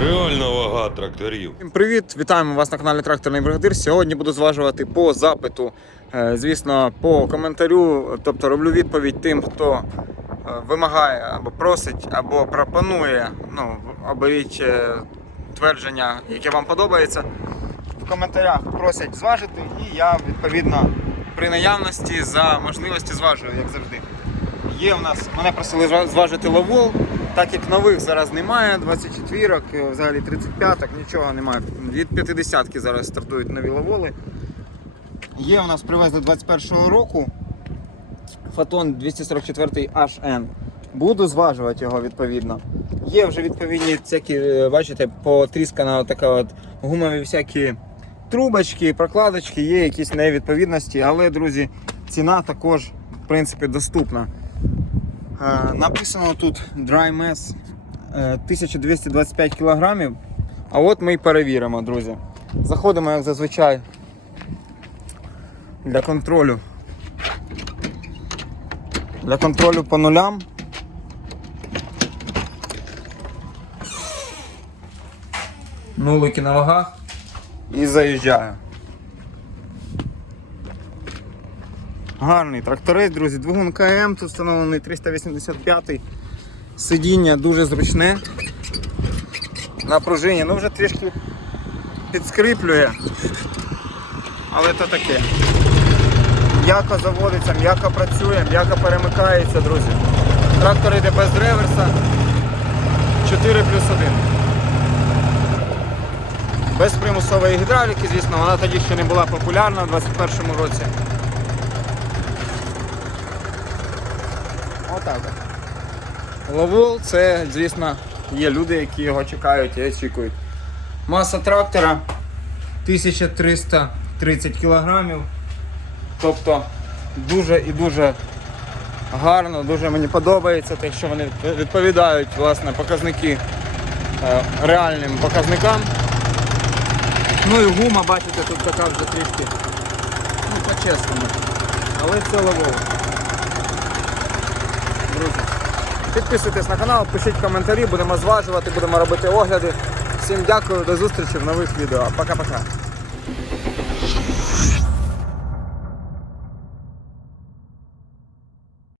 Реальна вага тракторів. Привіт! Вітаємо вас на каналі Тракторний Бригадир. Сьогодні буду зважувати по запиту, е, звісно, по коментарю. Тобто роблю відповідь тим, хто е, вимагає або просить, або пропонує. Ну, оберіть е, твердження, яке вам подобається. В коментарях просять зважити, і я відповідно при наявності за можливості зважую, як завжди. Є в нас, мене просили зважити ловол, так як нових зараз немає, 24-ок, е, взагалі 35-ок, нічого немає. Від 50-ки зараз стартують нові ловоли. Є у нас привезли 21-го року Фотон 244 HN. Буду зважувати його відповідно. Є вже відповідні всякі, е, бачите, потріскана така от гумові всякі трубочки, прокладочки, є якісь невідповідності, але, друзі, ціна також в принципі доступна. Е, Написано тут Dry Mess е, 1225 кг. А от ми й перевіримо, друзі. Заходимо, як зазвичай, для контролю. Для контролю по нулям. Нулики на вагах і заїжджаю. Гарний тракторець, друзі, двигун КМ, тут встановлений 385 Сидіння дуже зручне. На пружині, ну вже трішки підскриплює. Але то таке. М'яко заводиться, м'яко працює, м'яко перемикається, друзі. Трактор йде без реверса. 4 плюс 1. Без примусової гідравліки, звісно, вона тоді ще не була популярна в 2021 році. Отак. от. Ловол це, звісно, є люди, які його чекають і очікують. Маса трактора 1330 кілограмів. Тобто дуже і дуже гарно, дуже мені подобається те, що вони відповідають власне показники е, реальним показникам. Ну і гума, бачите, тут така вже трішки ну, по-чесному. Але це ловол. Друзі, підписуйтесь на канал, пишіть коментарі, будемо зважувати, будемо робити огляди. Всім дякую, до зустрічі в нових відео. Пока-пока.